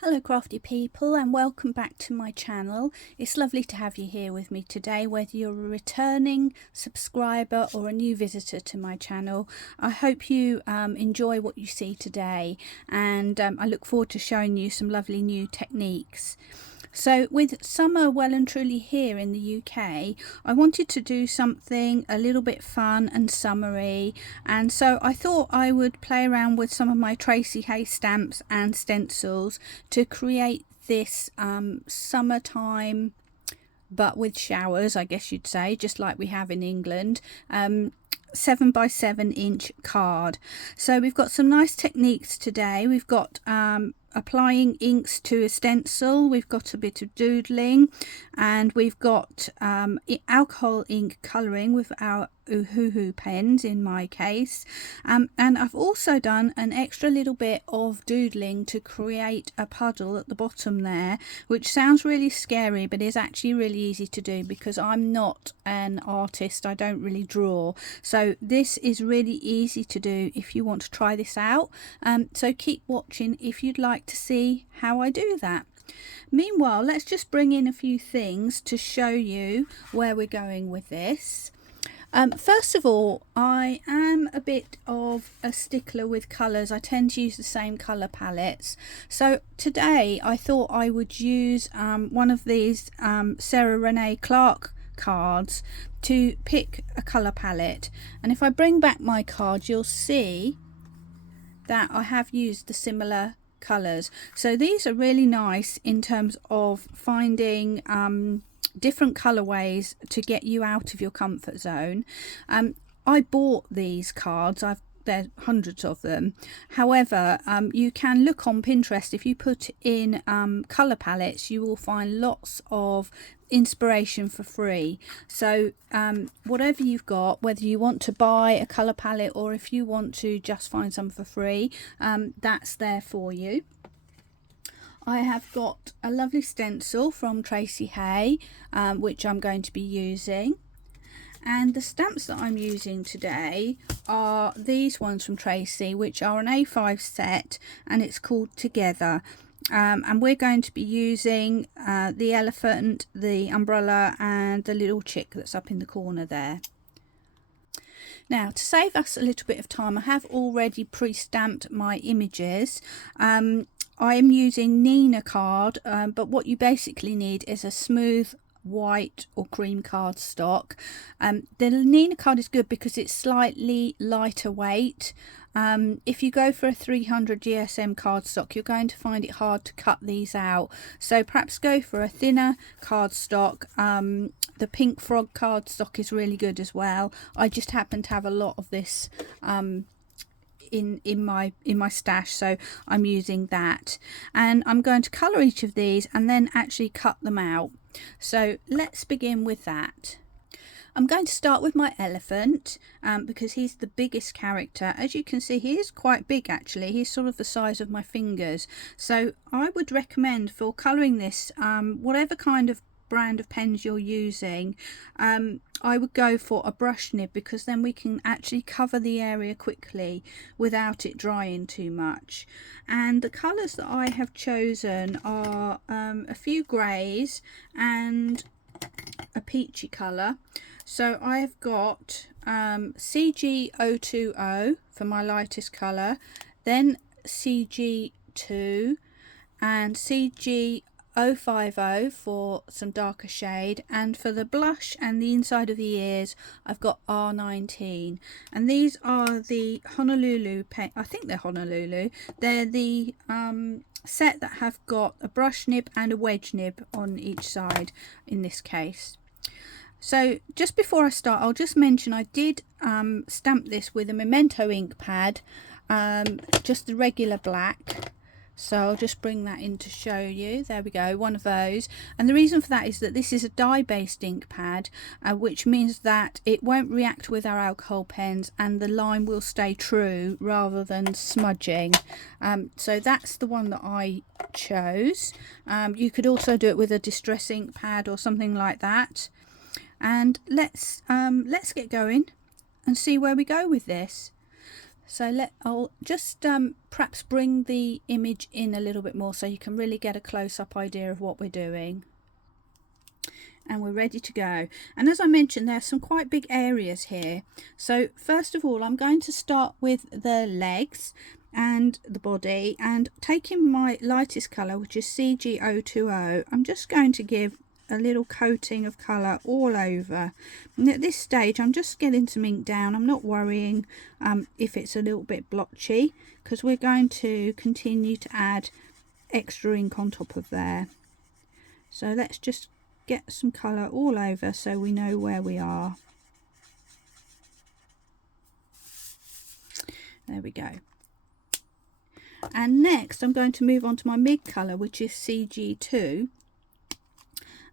Hello crafty people, and welcome back to my channel. It's lovely to have you here with me today, whether you're a returning subscriber or a new visitor to my channel. I hope you enjoy what you see today, and I look forward to showing you some lovely new techniques. So with summer well and truly here in the UK, I wanted to do something a little bit fun and summery, and so I thought I would play around with some of my Tracey Hey stamps and stencils to create this summertime, but with showers, I guess you'd say, just like we have in England, 7 by 7 inch card. So we've got some nice techniques today. We've got applying inks to a stencil, we've got a bit of doodling, and we've got alcohol ink colouring with our Uhuhu pens in my case, and I've also done an extra little bit of doodling to create a puddle at the bottom there, which sounds really scary but is actually really easy to do because I'm not an artist. I don't really draw, so this is really easy to do if you want to try this out. So keep watching if you'd like to see how I do that. Meanwhile, let's just bring in a few things to show you where we're going with this. First of all, I am a bit of a stickler with colours. I tend to use the same colour palettes. So today I thought I would use one of these Sarah Renee Clark cards to pick a colour palette. And if I bring back my card, you'll see that I have used the similar colours. So these are really nice in terms of finding different colorways to get you out of your comfort zone. I bought these cards. There are hundreds of them. However, you can look on Pinterest. If you put in color palettes, you will find lots of inspiration for free. So whatever you've got, whether you want to buy a color palette or if you want to just find some for free, that's there for you. I have got a lovely stencil from Tracey Hey, which I'm going to be using. And the stamps that I'm using today are these ones from Tracey, which are an A5 set, and it's called Together. And we're going to be using the elephant, the umbrella, and the little chick that's up in the corner there. Now, to save us a little bit of time, I have already pre-stamped my images. I am using Nina card, but what you basically need is a smooth white or cream cardstock. The Nina card is good because it's slightly lighter weight. If you go for a 300 GSM cardstock, you're going to find it hard to cut these out. So perhaps go for a thinner cardstock. The Pink Frog cardstock is really good as well. I just happen to have a lot of this in my stash, so I'm using that, and I'm going to color each of these and then actually cut them out. So let's begin with that. I'm going to start with my elephant because he's the biggest character. As you can see, he is quite big actually. He's sort of the size of my fingers. So I would recommend for coloring this, whatever kind of brand of pens you're using, I would go for a brush nib, because then we can actually cover the area quickly without it drying too much. And the colours that I have chosen are a few greys and a peachy colour. So I have got CG020 for my lightest colour, then CG2 and CG050 for some darker shade, and for the blush and the inside of the ears I've got R19. And these are the Honolulu pen. I think they're Honolulu. They're the set that have got a brush nib and a wedge nib on each side in this case. So just before I start, I'll just mention I did stamp this with a Memento ink pad, just the regular black. So I'll just bring that in to show you. There we go, one of those. And the reason for that is that this is a dye-based ink pad, which means that it won't react with our alcohol pens and the line will stay true rather than smudging. So that's the one that I chose. You could also do it with a distress ink pad or something like that. And let's get going and see where we go with this. So I'll just perhaps bring the image in a little bit more so you can really get a close-up idea of what we're doing. And we're ready to go. And as I mentioned, there's some quite big areas here. So first of all, I'm going to start with the legs and the body, and taking my lightest colour, which is CG020, I'm just going to give a little coating of colour all over. And at this stage I'm just getting some ink down. I'm not worrying if it's a little bit blotchy, because we're going to continue to add extra ink on top of there. So let's just get some colour all over so we know where we are. There we go. And next I'm going to move on to my mid colour, which is CG2,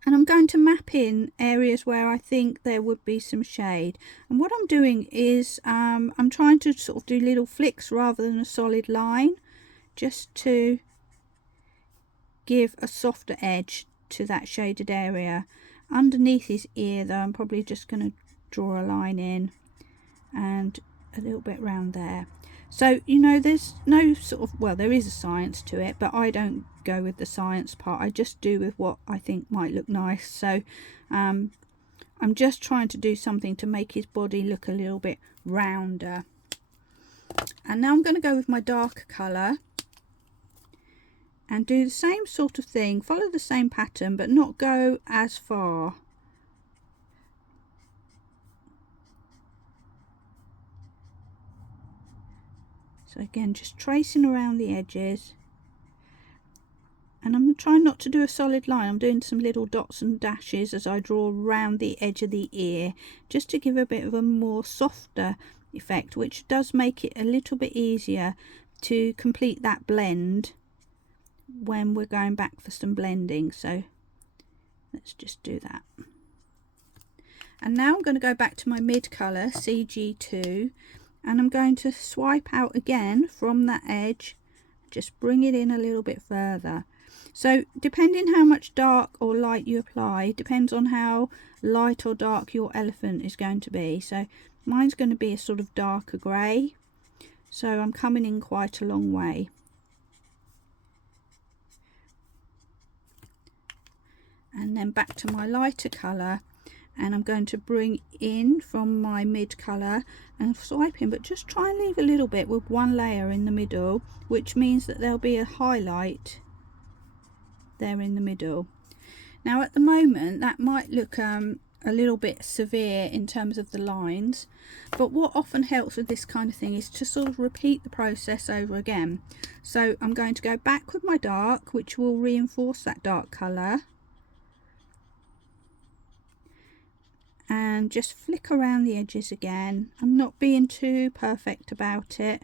and I'm going to map in areas where I think there would be some shade. And what I'm doing is I'm trying to sort of do little flicks rather than a solid line, just to give a softer edge to that shaded area. Underneath his ear though, I'm probably just going to draw a line in and a little bit round there. So, you know, there's no sort of, well, there is a science to it, but I don't go with the science part. I just do with what I think might look nice. So I'm just trying to do something to make his body look a little bit rounder. And now I'm going to go with my darker colour and do the same sort of thing, follow the same pattern but not go as far. So again, just tracing around the edges, and I'm trying not to do a solid line. I'm doing some little dots and dashes as I draw around the edge of the ear, just to give a bit of a more softer effect, which does make it a little bit easier to complete that blend when we're going back for some blending. So let's just do that. And now I'm going to go back to my mid colour, CG2, and I'm going to swipe out again from that edge, just bring it in a little bit further. So depending how much dark or light you apply depends on how light or dark your elephant is going to be. So mine's going to be a sort of darker grey, so I'm coming in quite a long way. And then back to my lighter colour, and I'm going to bring in from my mid colour and swipe in, but just try and leave a little bit with one layer in the middle, which means that there'll be a highlight there in the middle. Now at the moment that might look a little bit severe in terms of the lines, but what often helps with this kind of thing is to sort of repeat the process over again. So I'm going to go back with my dark, which will reinforce that dark colour, and just flick around the edges again. I'm not being too perfect about it.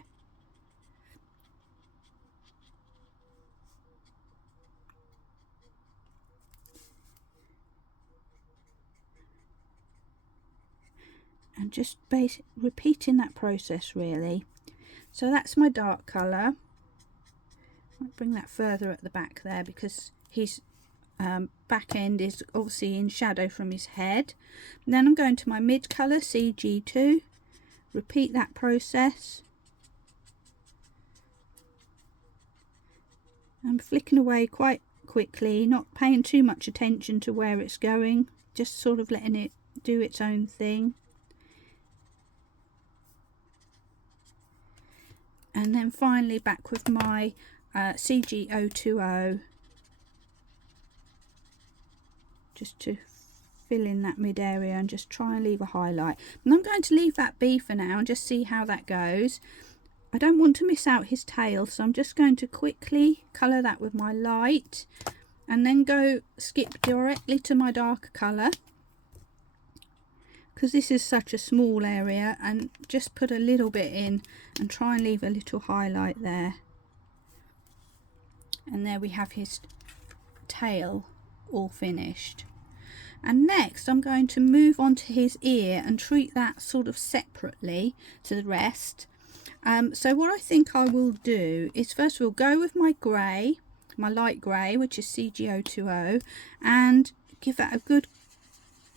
And just repeating that process really. So that's my dark colour. I'll bring that further at the back there because his back end is obviously in shadow from his head. And then I'm going to my mid colour, CG2, repeat that process. I'm flicking away quite quickly, not paying too much attention to where it's going, just sort of letting it do its own thing. And then finally back with my CG020, just to fill in that mid area and just try and leave a highlight. And I'm going to leave that be for now and just see how that goes. I don't want to miss out his tail, so I'm just going to quickly colour that with my light and then skip directly to my darker colour, because this is such a small area, and just put a little bit in and try and leave a little highlight there. And there we have his tail all finished. And next I'm going to move on to his ear and treat that sort of separately to the rest. So what I think I will do is first of all go with my grey, my light grey, which is CG020, and give that a good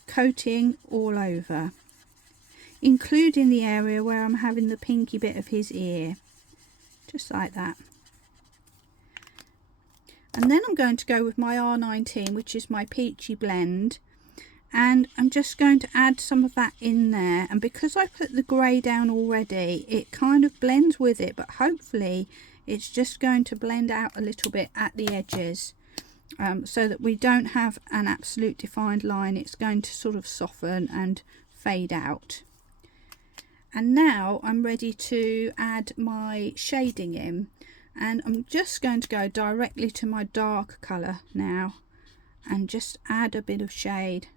coating all over. including the area where I'm having the pinky bit of his ear, just like that. And then I'm going to go with my R19, which is my peachy blend, and I'm just going to add some of that in there. And because I put the grey down already, it kind of blends with it, but hopefully it's just going to blend out a little bit at the edges, so that we don't have an absolute defined line. It's going to sort of soften and fade out. And now I'm ready to add my shading in, and I'm just going to go directly to my dark colour now and just add a bit of shade,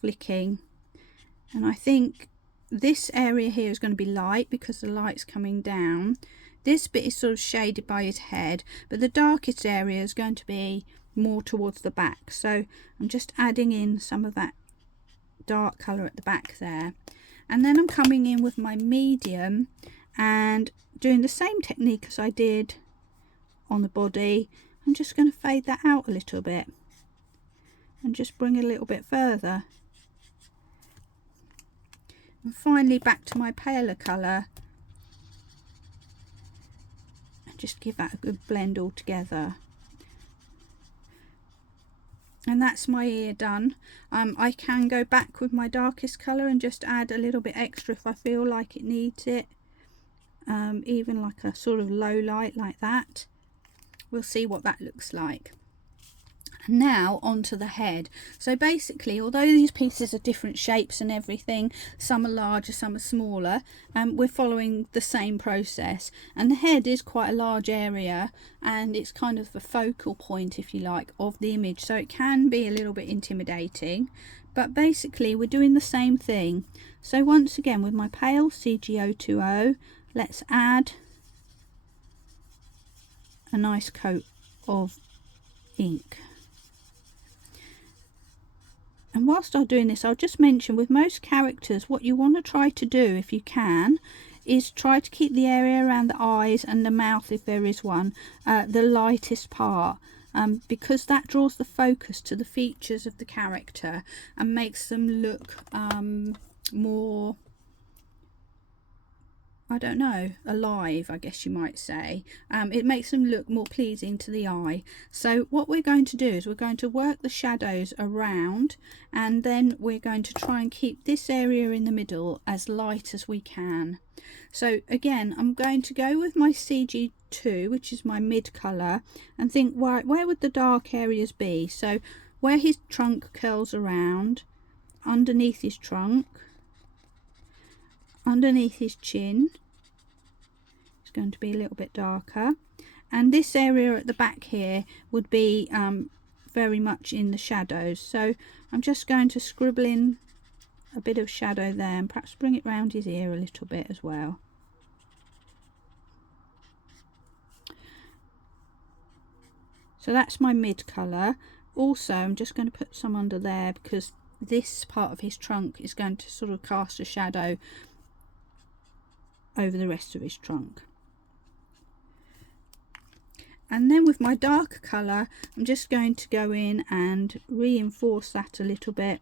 flicking. And I think this area here is going to be light because the light's coming down. This bit is sort of shaded by his head, but the darkest area is going to be more towards the back. So I'm just adding in some of that dark colour at the back there. And then I'm coming in with my medium and doing the same technique as I did on the body. I'm just going to fade that out a little bit and just bring it a little bit further. And finally back to my paler colour and just give that a good blend all together. And that's my ear done. I can go back with my darkest colour and just add a little bit extra if I feel like it needs it, even like a sort of low light like that. We'll see what that looks like. And now onto the head. So basically, although these pieces are different shapes and everything, some are larger, some are smaller, we're following the same process. And the head is quite a large area, and it's kind of the focal point, if you like, of the image, so it can be a little bit intimidating, but basically we're doing the same thing. So once again, with my pale CG020, let's add a nice coat of ink. And whilst I'm doing this, I'll just mention, with most characters, what you want to try to do, if you can, is try to keep the area around the eyes and the mouth, if there is one, the lightest part, because that draws the focus to the features of the character and makes them look more, I don't know, alive, I guess you might say. It makes them look more pleasing to the eye. So what we're going to do is we're going to work the shadows around, and then we're going to try and keep this area in the middle as light as we can. So again, I'm going to go with my CG2, which is my mid colour, and think, right, where would the dark areas be? So where his trunk curls around, underneath his trunk, underneath his chin, it's going to be a little bit darker, and this area at the back here would be very much in the shadows. So I'm just going to scribble in a bit of shadow there, and perhaps bring it round his ear a little bit as well. So that's my mid colour. Also, I'm just going to put some under there because this part of his trunk is going to sort of cast a shadow over the rest of his trunk. And then with my dark colour, I'm just going to go in and reinforce that a little bit.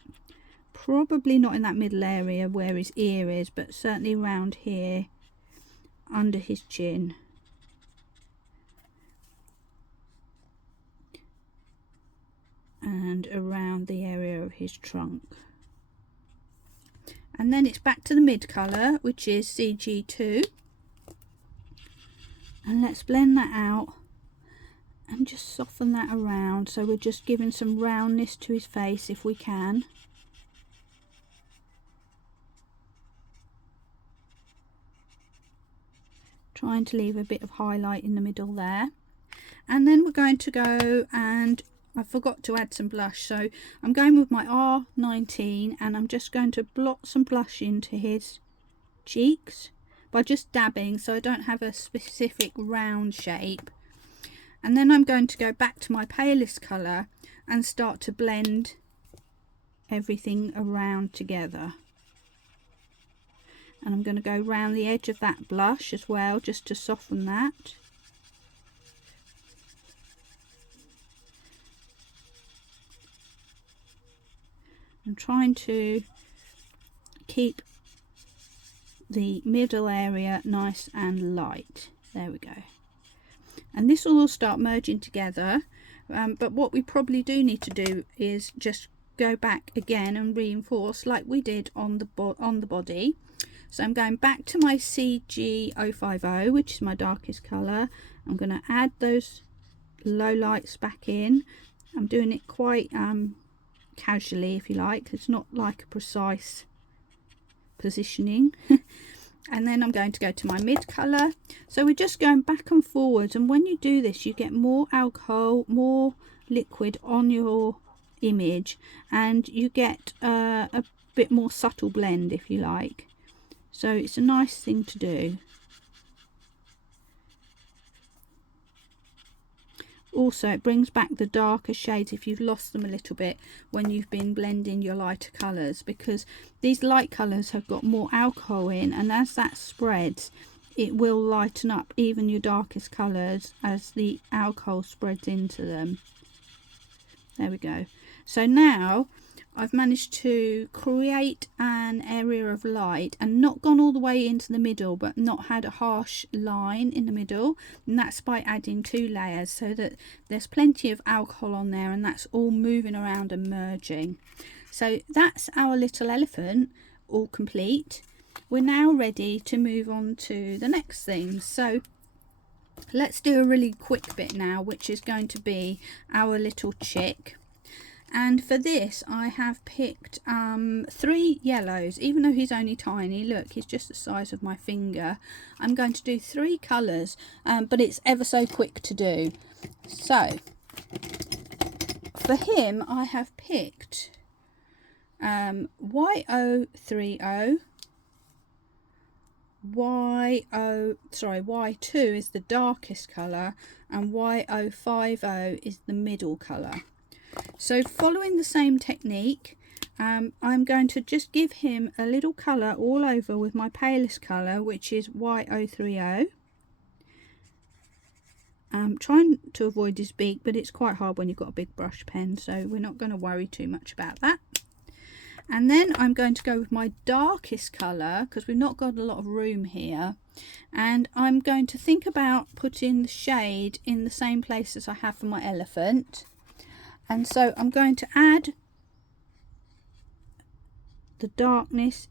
Probably not in that middle area where his ear is, but certainly around here, under his chin. And around the area of his trunk. And then it's back to the mid colour, which is CG2. And let's blend that out and just soften that around. So we're just giving some roundness to his face if we can. Trying to leave a bit of highlight in the middle there. And then we're going to go, and I forgot to add some blush, so I'm going with my R19 and I'm just going to blot some blush into his cheeks by just dabbing, so I don't have a specific round shape. And then I'm going to go back to my palest colour and start to blend everything around together. And I'm going to go round the edge of that blush as well, just to soften that. I'm trying to keep the middle area nice and light. There we go. And this will all start merging together, but what we probably do need to do is just go back again and reinforce like we did on the body. So I'm going back to my CG050, which is my darkest colour. I'm going to add those low lights back in. I'm doing it quite casually, if you like. It's not like a precise positioning. And then I'm going to go to my mid colour. So we're just going back and forwards, and when you do this you get more alcohol, more liquid on your image, and you get a bit more subtle blend, if you like. So it's a nice thing to do. Also, it brings back the darker shades if you've lost them a little bit when you've been blending your lighter colours, because these light colours have got more alcohol in, and as that spreads it will lighten up even your darkest colours as the alcohol spreads into them. There we go. So now I've managed to create an area of light and not gone all the way into the middle, but not had a harsh line in the middle, and that's by adding 2 layers so that there's plenty of alcohol on there and that's all moving around and merging. So that's our little elephant all complete. We're now ready to move on to the next thing. So let's do a really quick bit now, which is going to be our little chick. And for this I have picked 3 yellows, even though he's only tiny. Look, he's just the size of my finger. I'm going to do 3 colours, but it's ever so quick to do. So for him I have picked Y030, Y2 is the darkest colour, and Y050 is the middle colour. So following the same technique, I'm going to just give him a little colour all over with my palest colour, which is Y030. I'm trying to avoid his beak, but it's quite hard when you've got a big brush pen, so we're not going to worry too much about that. And then I'm going to go with my darkest colour, because we've not got a lot of room here, and I'm going to think about putting the shade in the same place as I have for my elephant. And so I'm going to add the darkness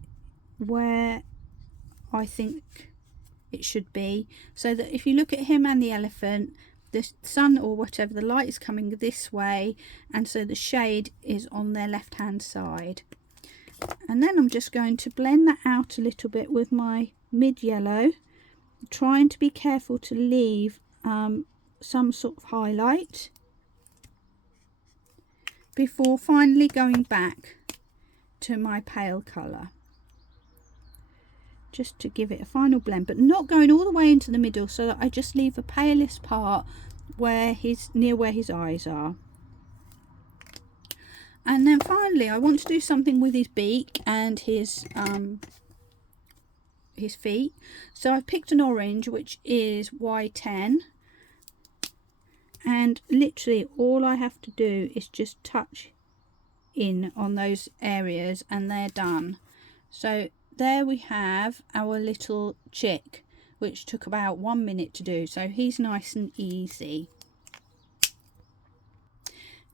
where I think it should be, so that if you look at him and the elephant, the sun or whatever, the light is coming this way, and so the shade is on their left hand side. And then I'm just going to blend that out a little bit with my mid yellow, trying to be careful to leave some sort of highlight before finally going back to my pale colour, just to give it a final blend, but not going all the way into the middle, so that I just leave the palest part where near where his eyes are. And then finally I want to do something with his beak and his feet, so I've picked an orange, which is Y10. And literally all I have to do is just touch in on those areas and they're done. So there we have our little chick, which took about 1 minute to do, so he's nice and easy.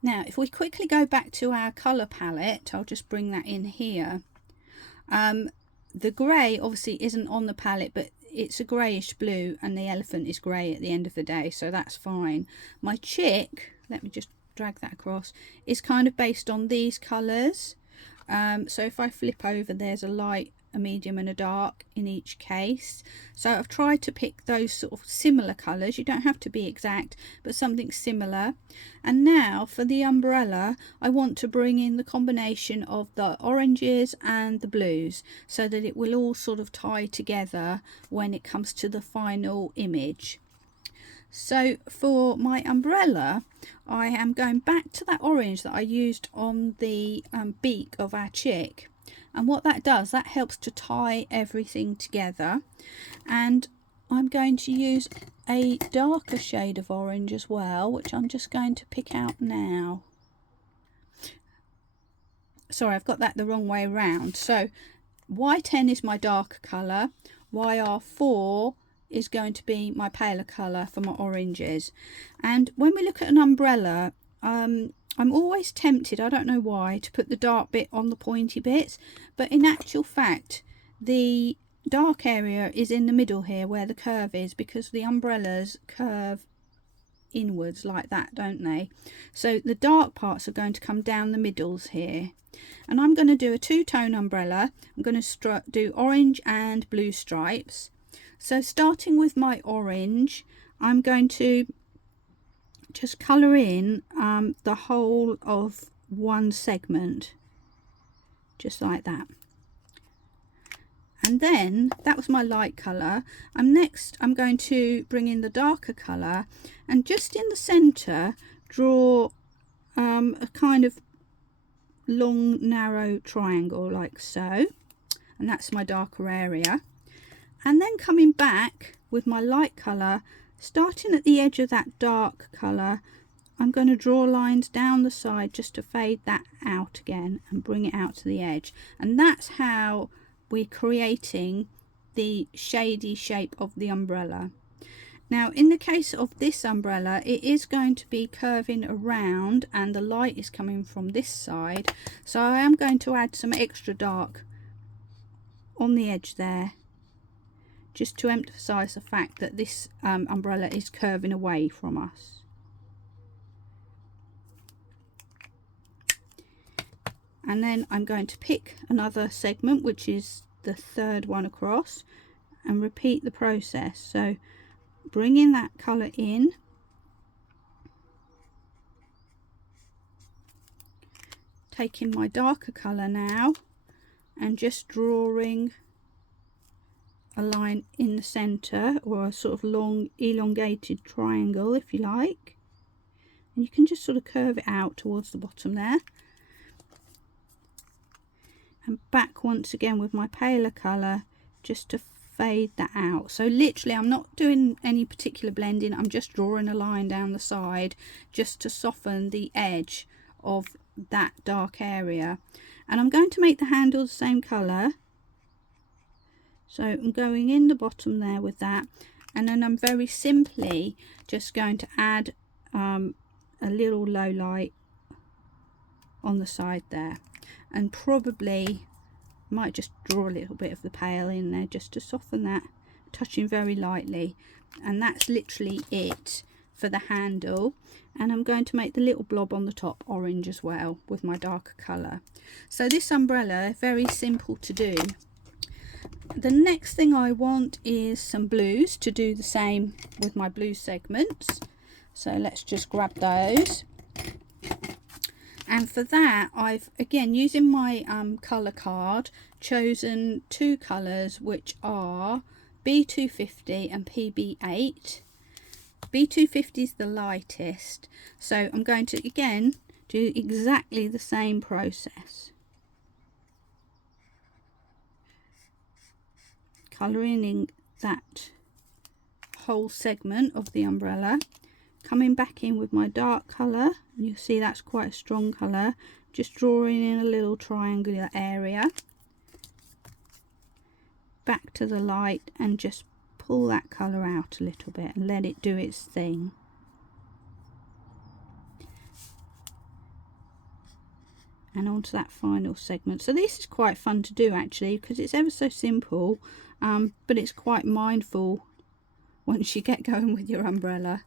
Now if we quickly go back to our colour palette, I'll just bring that in here. The grey obviously isn't on the palette, but it's a greyish blue, and the elephant is grey at the end of the day, so that's fine. My chick, let me just drag that across, is kind of based on these colours. So if I flip over, there's a light, a medium and a dark in each case. So I've tried to pick those sort of similar colours. You don't have to be exact, but something similar. And now for the umbrella, I want to bring in the combination of the oranges and the blues, so that it will all sort of tie together when it comes to the final image. So for my umbrella, I am going back to that orange that I used on the beak of our chick. And what that does, that helps to tie everything together. And I'm going to use a darker shade of orange as well, which I'm just going to pick out now. Sorry, I've got that the wrong way around. So Y10 is my darker colour, YR4 is going to be my paler colour for my oranges. And when we look at an umbrella, I'm always tempted, I don't know why, to put the dark bit on the pointy bits, but in actual fact the dark area is in the middle here where the curve is, because the umbrellas curve inwards like that, don't they? So the dark parts are going to come down the middles here. And I'm going to do a two-tone umbrella. I'm going to do orange and blue stripes. So starting with my orange, I'm going to just colour in the whole of one segment, just like that. And then that was my light colour. Next I'm going to bring in the darker colour, and just in the centre draw a kind of long narrow triangle like so, and that's my darker area. And then coming back with my light colour, starting at the edge of that dark colour, I'm going to draw lines down the side just to fade that out again and bring it out to the edge. And that's how we're creating the shady shape of the umbrella. Now in the case of this umbrella, it is going to be curving around and the light is coming from this side, so I am going to add some extra dark on the edge there, just to emphasize the fact that this umbrella is curving away from us. And then I'm going to pick another segment, which is the third one across, and repeat the process. So bringing that colour in, taking my darker colour now and just drawing a line in the centre, or a sort of long elongated triangle if you like, and you can just sort of curve it out towards the bottom there. And back once again with my paler colour just to fade that out. So literally I'm not doing any particular blending, I'm just drawing a line down the side just to soften the edge of that dark area. And I'm going to make the handle the same colour, so I'm going in the bottom there with that, and then I'm very simply just going to add a little low light on the side there, and probably might just draw a little bit of the pale in there just to soften that, touching very lightly. And that's literally it for the handle. And I'm going to make the little blob on the top orange as well with my darker colour. So this umbrella, very simple to do. The next thing I want is some blues to do the same with my blue segments. So let's just grab those. And for that, I've again, using my colour card, chosen two colours, which are B250 and PB8. B250 is the lightest, so I'm going to again do exactly the same process, colouring in that whole segment of the umbrella, coming back in with my dark colour, and you'll see that's quite a strong colour, just drawing in a little triangular area, back to the light, and just pull that colour out a little bit and let it do its thing. And onto that final segment. So this is quite fun to do actually, because it's ever so simple, but it's quite mindful once you get going with your umbrella.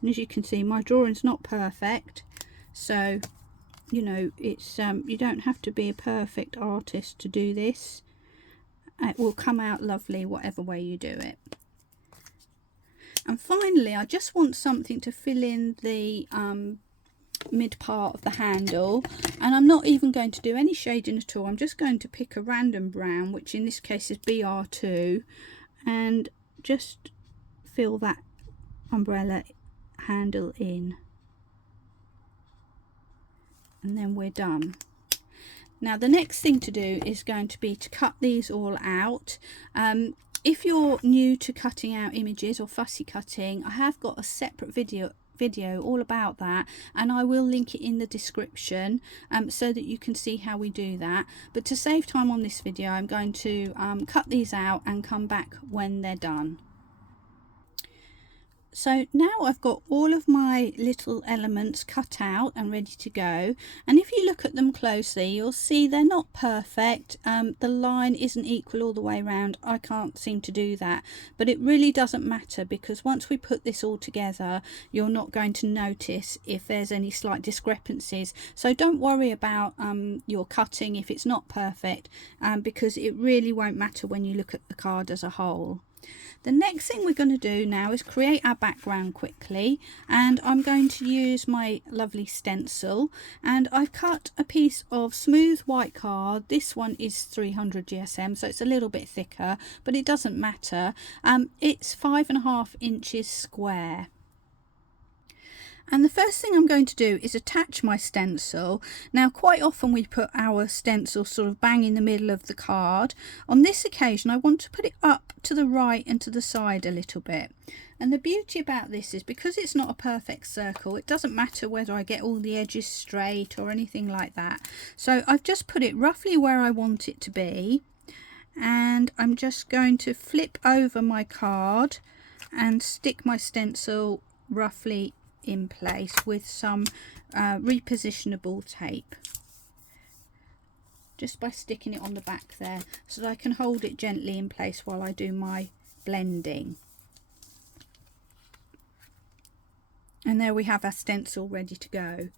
And as you can see, my drawing's not perfect, so you know, it's you don't have to be a perfect artist to do this. It will come out lovely whatever way you do it. And finally, I just want something to fill in the mid part of the handle, and I'm not even going to do any shading at all. I'm just going to pick a random brown, which in this case is BR2, and just fill that umbrella handle in, and then we're done. Now the next thing to do is going to be to cut these all out. If you're new to cutting out images or fussy cutting, I have got a separate video video all about that, and I will link it in the description so that you can see how we do that. But to save time on this video, I'm going to cut these out and come back when they're done. So now I've got all of my little elements cut out and ready to go, and if you look at them closely, you'll see they're not perfect. The line isn't equal all the way around. I can't seem to do that, but it really doesn't matter, because once we put this all together, you're not going to notice if there's any slight discrepancies. So don't worry about your cutting if it's not perfect, because it really won't matter when you look at the card as a whole. The next thing we're going to do now is create our background quickly, and I'm going to use my lovely stencil, and I've cut a piece of smooth white card. This one is 300 GSM, so it's a little bit thicker, but it doesn't matter. It's 5.5 inches square. And the first thing I'm going to do is attach my stencil. Now, quite often we put our stencil sort of bang in the middle of the card. On this occasion, I want to put it up to the right and to the side a little bit. And the beauty about this is, because it's not a perfect circle, it doesn't matter whether I get all the edges straight or anything like that. So I've just put it roughly where I want it to be. And I'm just going to flip over my card and stick my stencil roughly in place with some repositionable tape, just by sticking it on the back there, so that I can hold it gently in place while I do my blending. And there we have our stencil ready to go.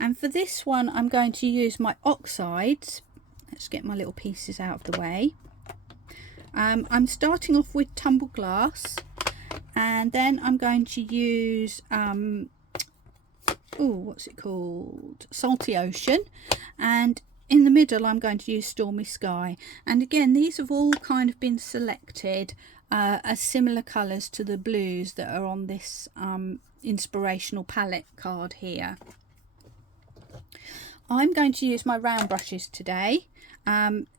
And for this one, I'm going to use my oxides. Let's get my little pieces out of the way. I'm starting off with tumbled glass, and then I'm going to use what's it called, salty ocean, and in the middle I'm going to use stormy sky. And again, these have all kind of been selected as similar colours to the blues that are on this inspirational palette card here. I'm going to use my round brushes today.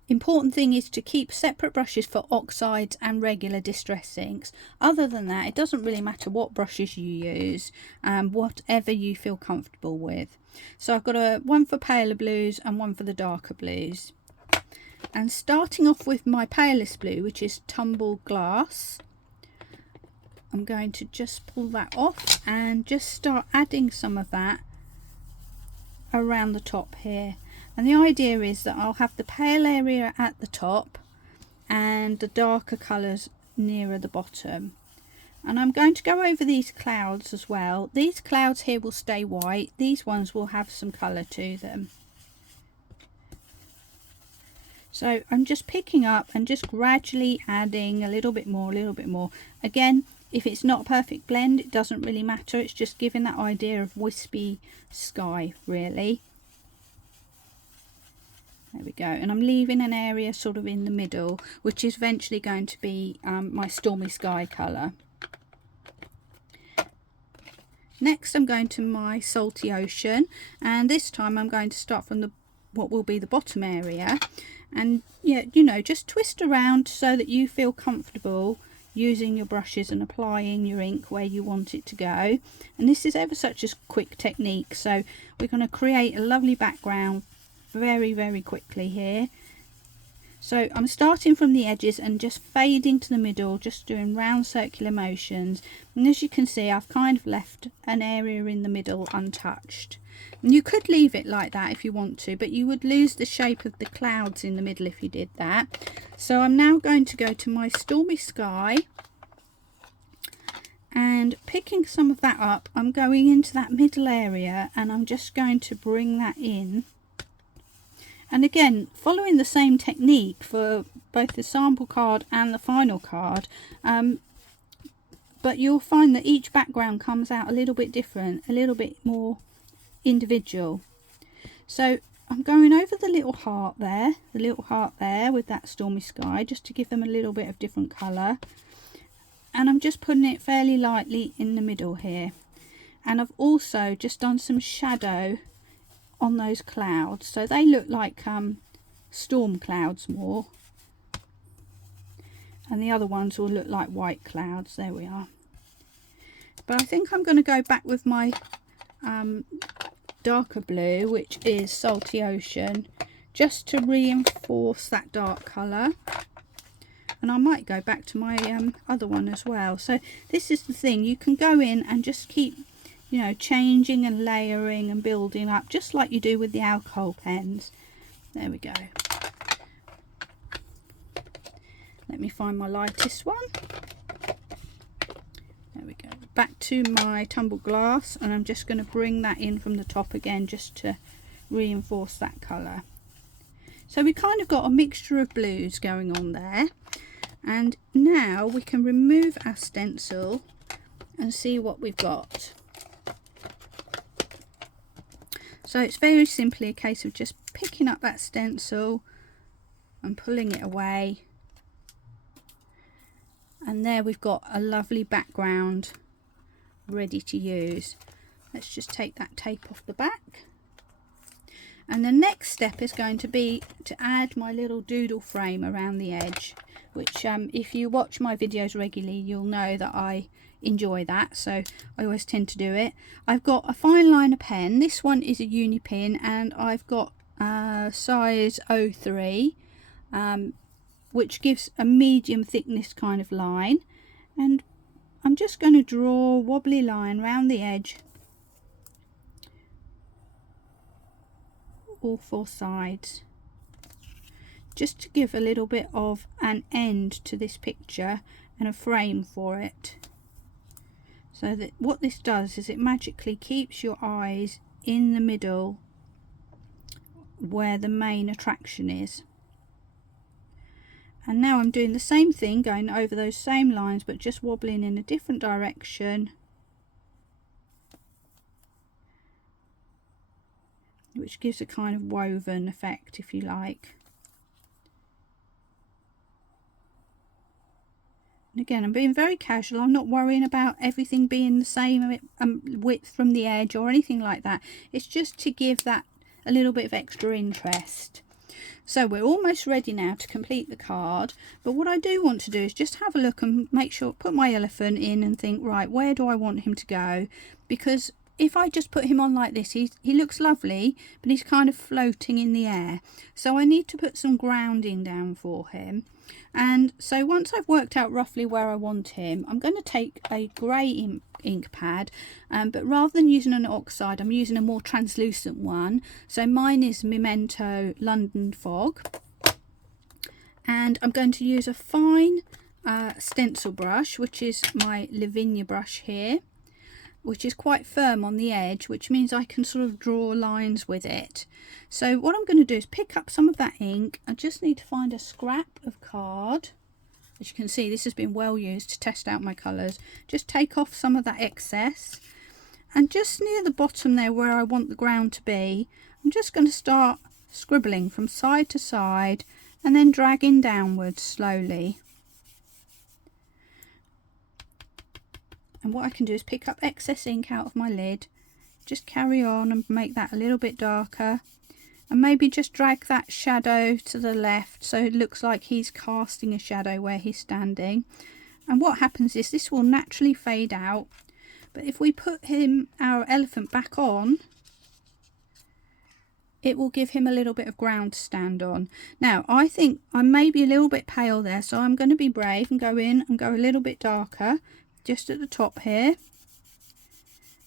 Important thing is to keep separate brushes for oxides and regular distress inks. Other than that, it doesn't really matter what brushes you use, whatever you feel comfortable with. So I've got one for paler blues and one for the darker blues. And starting off with my palest blue, which is tumbled glass, I'm going to just pull that off and just start adding some of that around the top here. And the idea is that I'll have the pale area at the top and the darker colours nearer the bottom. And I'm going to go over these clouds as well. These clouds here will stay white. These ones will have some colour to them. So I'm just picking up and just gradually adding a little bit more, a little bit more. Again, if it's not a perfect blend, it doesn't really matter. It's just giving that idea of wispy sky, really. There we go, and I'm leaving an area sort of in the middle, which is eventually going to be my stormy sky colour. Next, I'm going to my salty ocean, and this time I'm going to start from what will be the bottom area, and yeah, you know, just twist around so that you feel comfortable using your brushes and applying your ink where you want it to go. And this is ever such a quick technique, so we're going to create a lovely background very quickly here. So I'm starting from the edges and just fading to the middle, just doing round circular motions, and as you can see, I've kind of left an area in the middle untouched. And you could leave it like that if you want to, but you would lose the shape of the clouds in the middle if you did that. So I'm now going to go to my stormy sky, and picking some of that up, I'm going into that middle area and I'm just going to bring that in. And again, following the same technique for both the sample card and the final card, but you'll find that each background comes out a little bit different, a little bit more individual. So I'm going over the little heart there with that stormy sky, just to give them a little bit of different colour. And I'm just putting it fairly lightly in the middle here. And I've also just done some shadow on those clouds, so they look like storm clouds more, and the other ones will look like white clouds. There we are. But I think I'm going to go back with my darker blue, which is Salty Ocean, just to reinforce that dark colour. And I might go back to my other one as well. So this is the thing, you can go in and just keep, you know, changing and layering and building up, just like you do with the alcohol pens. There we go. Let me find my lightest one. There we go. Back to my tumbled glass, and I'm just going to bring that in from the top again, just to reinforce that colour. So we kind of got a mixture of blues going on there. And now we can remove our stencil and see what we've got. So it's very simply a case of just picking up that stencil and pulling it away. And there we've got a lovely background ready to use. Let's just take that tape off the back. And the next step is going to be to add my little doodle frame around the edge, which if you watch my videos regularly, you'll know that I enjoy that, so I always tend to do it. I've got a fine liner pen. This one is a uni pin, and I've got size 03, which gives a medium thickness kind of line, and I'm just going to draw a wobbly line round the edge, all four sides, just to give a little bit of an end to this picture and a frame for it. So that what this does is it magically keeps your eyes in the middle where the main attraction is. And now I'm doing the same thing, going over those same lines, but just wobbling in a different direction, which gives a kind of woven effect, if you like. And again, I'm being very casual. I'm not worrying about everything being the same width from the edge or anything like that. It's just to give that a little bit of extra interest. So we're almost ready now to complete the card, but what I do want to do is just have a look and make sure, put my elephant in and think, right, where do I want him to go? Because if I just put him on like this, he looks lovely, but he's kind of floating in the air. So I need to put some grounding down for him. And so once I've worked out roughly where I want him, I'm going to take a grey ink pad, but rather than using an oxide, I'm using a more translucent one. So mine is Memento London Fog, and I'm going to use a fine stencil brush, which is my Lavinia brush here, which is quite firm on the edge, which means I can sort of draw lines with it. So what I'm going to do is pick up some of that ink. I just need to find a scrap of card. As you can see, this has been well used to test out my colours. Just take off some of that excess, and just near the bottom there where I want the ground to be, I'm just going to start scribbling from side to side and then dragging downwards slowly. And what I can do is pick up excess ink out of my lid, just carry on and make that a little bit darker, and maybe just drag that shadow to the left so it looks like he's casting a shadow where he's standing. And what happens is this will naturally fade out, but if we put our elephant back on, it will give him a little bit of ground to stand on. Now I think I may be a little bit pale there, so I'm going to be brave and go in and go a little bit darker just at the top here,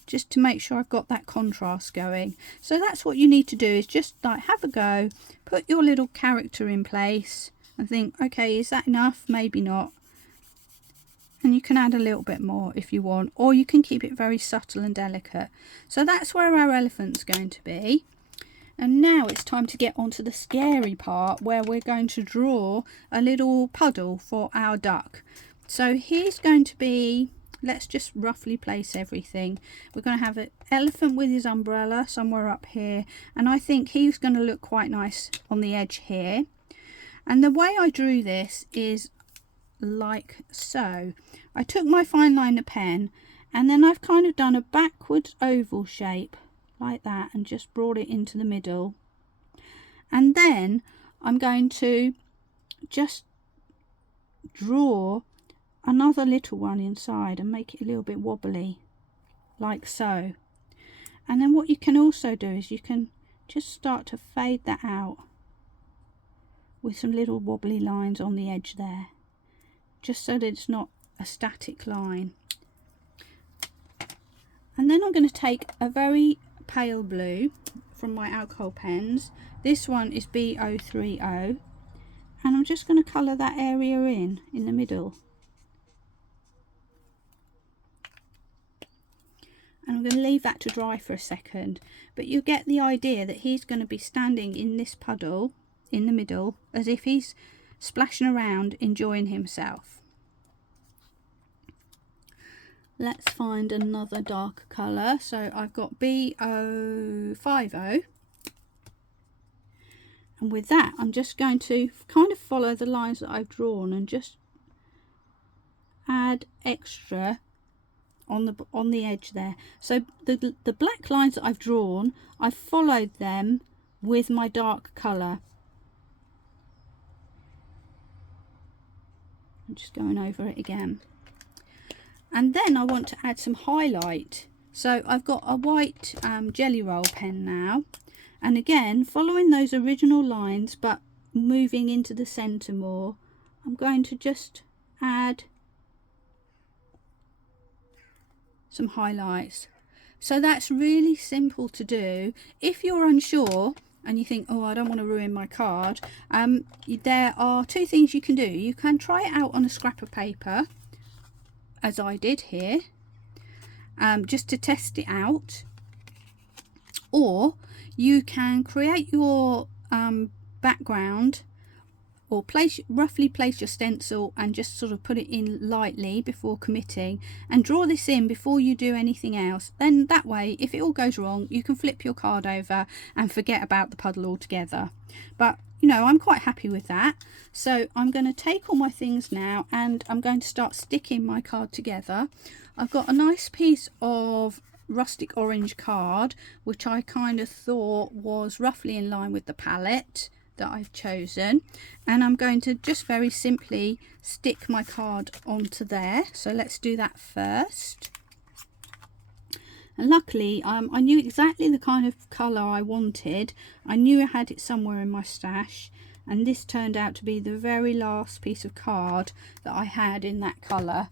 just to make sure I've got that contrast going. So that's what you need to do, is just like have a go, put your little character in place and think, okay, is that enough? Maybe not. And you can add a little bit more if you want, or you can keep it very subtle and delicate. So that's where our elephant's going to be. And now it's time to get onto the scary part, where we're going to draw a little puddle for our duck. So he's going to be, let's just roughly place everything. We're going to have an elephant with his umbrella somewhere up here, and I think he's going to look quite nice on the edge here. And the way I drew this is like so. I took my fine liner pen, and then I've kind of done a backwards oval shape like that and just brought it into the middle. And then I'm going to just draw another little one inside and make it a little bit wobbly like so. And then what you can also do is you can just start to fade that out with some little wobbly lines on the edge there, just so that it's not a static line. And then I'm going to take a very pale blue from my alcohol pens. This one is B030, and I'm just going to colour that area in the middle. And I'm going to leave that to dry for a second, but you get the idea that he's going to be standing in this puddle in the middle as if he's splashing around enjoying himself. Let's find another dark colour. So I've got B050, and with that I'm just going to kind of follow the lines that I've drawn and just add extra on the edge there. So the black lines that I've drawn, I've followed them with my dark colour. I'm just going over it again. And then I want to add some highlight. So I've got a white jelly roll pen now, and again following those original lines but moving into the centre more, I'm going to just add some highlights. So that's really simple to do. If you're unsure and you think, oh, I don't want to ruin my card, there are two things you can do. You can try it out on a scrap of paper, as I did here, just to test it out, or you can create your background, or roughly place your stencil and just sort of put it in lightly before committing, and draw this in before you do anything else. Then that way, if it all goes wrong, you can flip your card over and forget about the puddle altogether. But you know, I'm quite happy with that. So I'm going to take all my things now and I'm going to start sticking my card together. I've got a nice piece of rustic orange card, which I kind of thought was roughly in line with the palette that I've chosen, and I'm going to just very simply stick my card onto there. So let's do that first. And luckily I knew exactly the kind of colour I wanted. I knew I had it somewhere in my stash, and this turned out to be the very last piece of card that I had in that colour.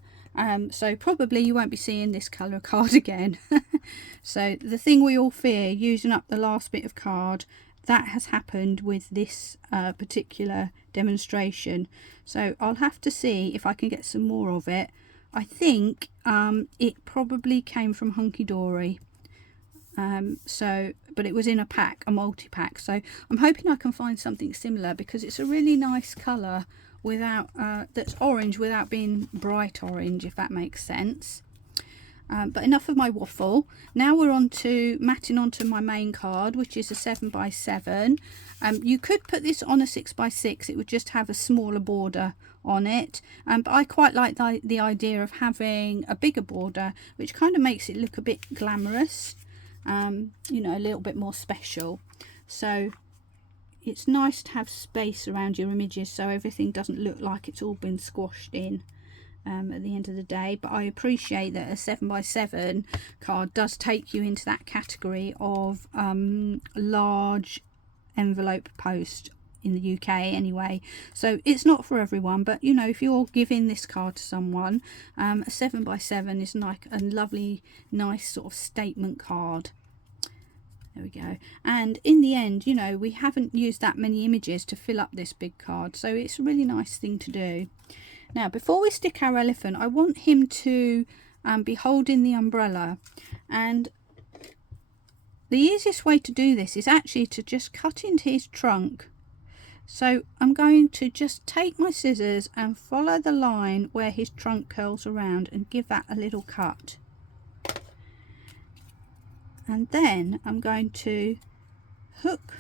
So probably you won't be seeing this colour card again. So the thing we all fear, using up the last bit of card, that has happened with this particular demonstration. So I'll have to see if I can get some more of it. I think it probably came from Hunky Dory, but it was in a pack, a multi-pack. So I'm hoping I can find something similar, because it's a really nice colour without that's orange without being bright orange, if that makes sense. But enough of my waffle. Now we're on to matting onto my main card, which is a 7x7. You could put this on a 6x6, it would just have a smaller border on it, but I quite like the idea of having a bigger border, which kind of makes it look a bit glamorous, you know, a little bit more special. So it's nice to have space around your images so everything doesn't look like it's all been squashed in at the end of the day. But I appreciate that a 7x7 card does take you into that category of large envelope post in the UK anyway, so it's not for everyone. But you know, if you're giving this card to someone, a 7x7 is like a lovely, nice sort of statement card. There we go. And in the end, you know, we haven't used that many images to fill up this big card, so it's a really nice thing to do. Now, before we stick our elephant, I want him to be holding the umbrella, and the easiest way to do this is actually to just cut into his trunk. So I'm going to just take my scissors and follow the line where his trunk curls around and give that a little cut. And then I'm going to hook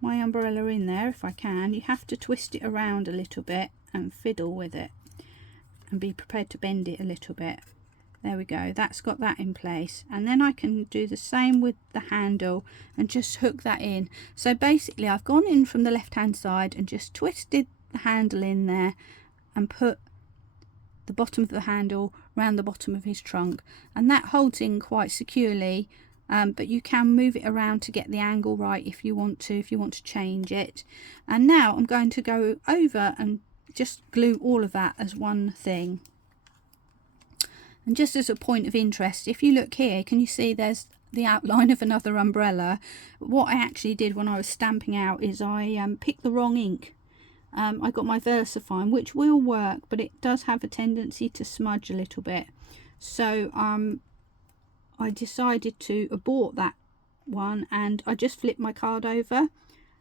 my umbrella in there if I can. You have to twist it around a little bit and fiddle with it and be prepared to bend it a little bit. There we go, that's got that in place. And then I can do the same with the handle and just hook that in. So basically I've gone in from the left hand side and just twisted the handle in there and put the bottom of the handle round the bottom of his trunk, and that holds in quite securely. But you can move it around to get the angle right if you want to change it. And now I'm going to go over and just glue all of that as one thing. And just as a point of interest, if you look here, can you see there's the outline of another umbrella? What I actually did when I was stamping out is I picked the wrong ink. I got my VersaFine, which will work, but it does have a tendency to smudge a little bit. So I decided to abort that one, and I just flipped my card over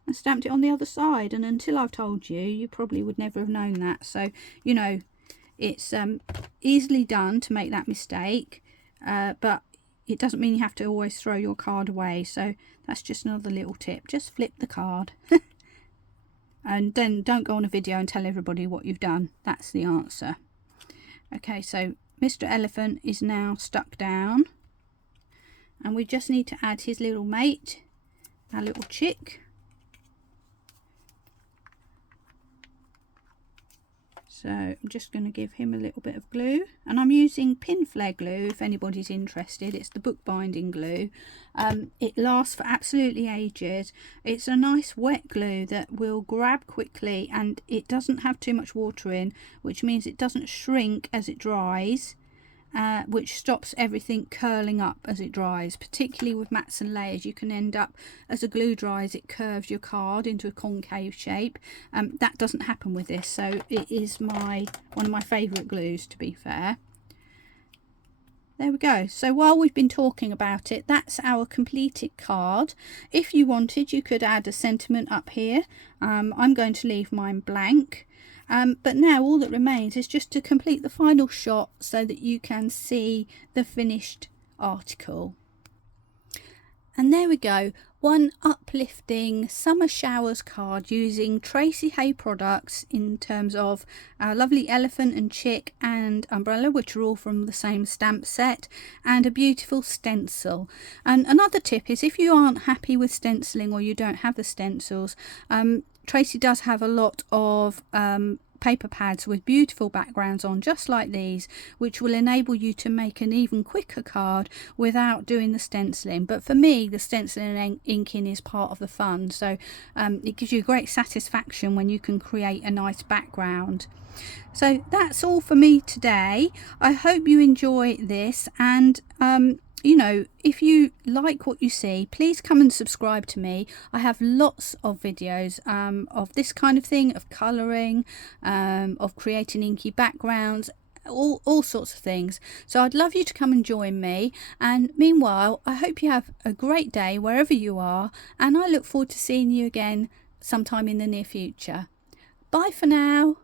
and stamped it on the other side. And until I've told you, you probably would never have known that. So, you know, it's easily done to make that mistake, but it doesn't mean you have to always throw your card away. So that's just another little tip. Just flip the card. And then don't go on a video and tell everybody what you've done. That's the answer. Okay, so Mr. Elephant is now stuck down. And we just need to add his little mate, our little chick. So I'm just going to give him a little bit of glue, and I'm using pin flare glue if anybody's interested. It's the bookbinding glue. It lasts for absolutely ages. It's a nice wet glue that will grab quickly, and it doesn't have too much water in, which means it doesn't shrink as it dries. Which stops everything curling up as it dries. Particularly with mats and layers, you can end up, as the glue dries, it curves your card into a concave shape. That doesn't happen with this, so it is one of my favourite glues, to be fair. There we go. So while we've been talking about it, that's our completed card. If you wanted, you could add a sentiment up here. I'm going to leave mine blank. But now all that remains is just to complete the final shot so that you can see the finished article. And there we go, one uplifting summer showers card using Tracey Hey products in terms of our lovely elephant and chick and umbrella, which are all from the same stamp set, and a beautiful stencil. And another tip is, if you aren't happy with stenciling or you don't have the stencils, Tracey does have a lot of paper pads with beautiful backgrounds on, just like these, which will enable you to make an even quicker card without doing the stenciling. But for me, the stenciling and inking is part of the fun, so it gives you great satisfaction when you can create a nice background. So that's all for me today. I hope you enjoy this, and you know, if you like what you see, please come and subscribe to me. I have lots of videos of this kind of thing, of colouring, of creating inky backgrounds, all sorts of things. So I'd love you to come and join me. And meanwhile, I hope you have a great day wherever you are, and I look forward to seeing you again sometime in the near future. Bye for now.